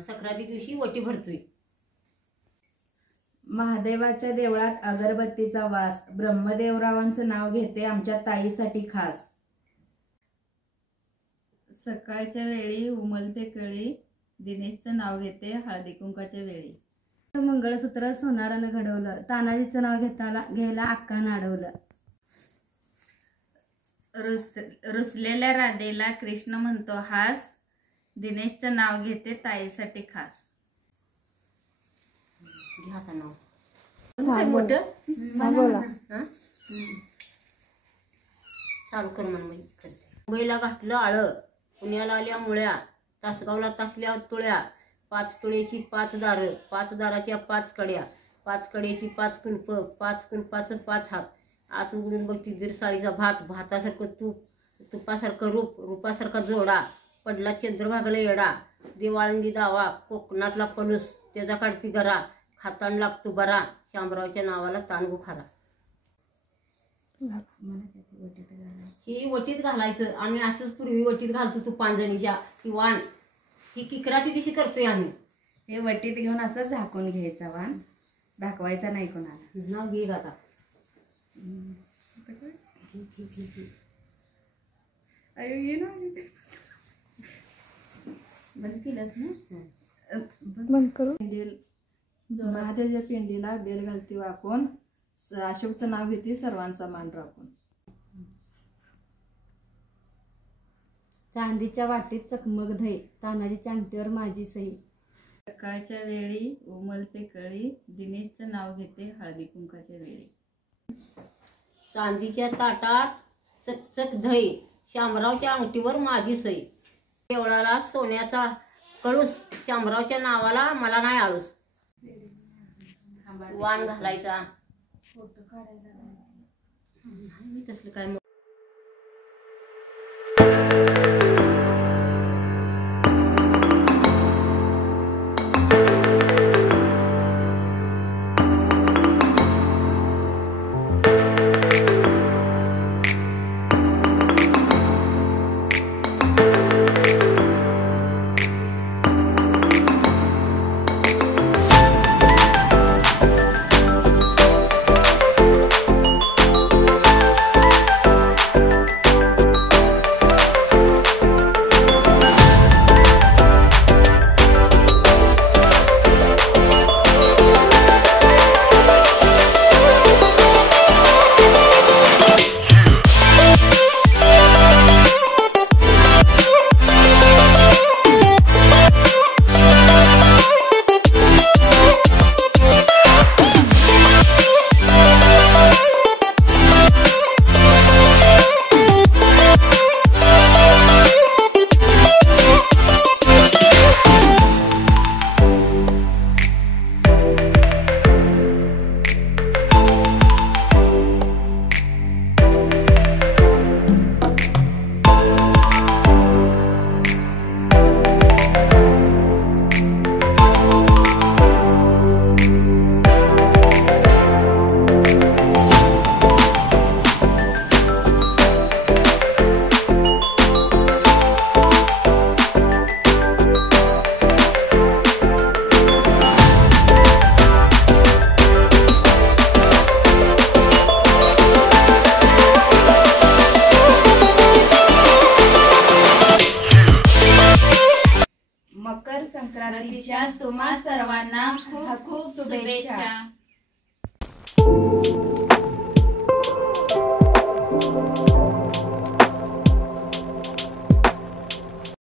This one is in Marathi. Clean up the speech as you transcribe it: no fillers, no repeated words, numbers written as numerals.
संक्रांती दिवशी वटी भरतोय। महादेवाच्या देवळात अगरबत्तीचा वास, ब्रह्मदेवरावांचं नाव घेते आमच्या ताईसाठी खास। सकाळच्या वेळी उमलते कळी, दिनेशचं नाव घेते हळदी कुंकाच्या वेळी। मंगळसूत्र सोनारानं घडवलं, तानाजीचं नाव घ्यायला अक्कानं अडवलं। रुसलेल्या राधेला कृष्ण म्हणतो हास, दिनेशचं नाव घेते ताईसाठी खास। चालू कर मुंबईला घातलं आळं, पुण्याला आल्या मुळ्या, तासगावला तासल्या तुळ्या। 5 तुळेची 5 दारं, 5 दाराच्या 5 कड्या, 5 कड्याची 5 कुलप, 5 कुलपाचं 5 हात। आत उघडून बघती दीर साळीचा भात, भातासारखं तूप, तुपासारखं रूप, रूपासारखा जोडा। पडला चंद्रभागला येडा, दिवाळंदी दावा, कोकणातला पणूस त्याचा काढती गरा। खातान लागतो बरा, शामरावच्या नावाला तान बुखारा। ही वटीत घालायचं आम्ही, असंच पूर्वी वटीत घालतो तू पांजणीच्या ही वाण। ही किकराची दिशी करतोय आम्ही। हे वटीत घेऊन असं झाकून घ्यायचा वाण, दाखवायचा नाही कोणाला। नाव घे आता बंद केलंस ना, बंद करू। महादेवच्या पिंडीला बेल घालती वाकून, अशोकचं नाव घेते सर्वांचा मान राखून। चांदीच्या वाटीत चकमक धई, तानाजीच्या अंगठीवर माझी सही। सकाळच्या वेळी उमलते कळी, दिनेशचं नाव घेते हळदी कुंकाच्या वेळी। चांदीच्या ताटात चकचक दही, शामरावच्या अंगठीवर माझी सई। देवळाला सोन्याचा कळूस, शामरावच्या नावाला मला नाही आळूस। वाण घालायचा फोटो काढायला तसलं काय खूप शुभेच्छा.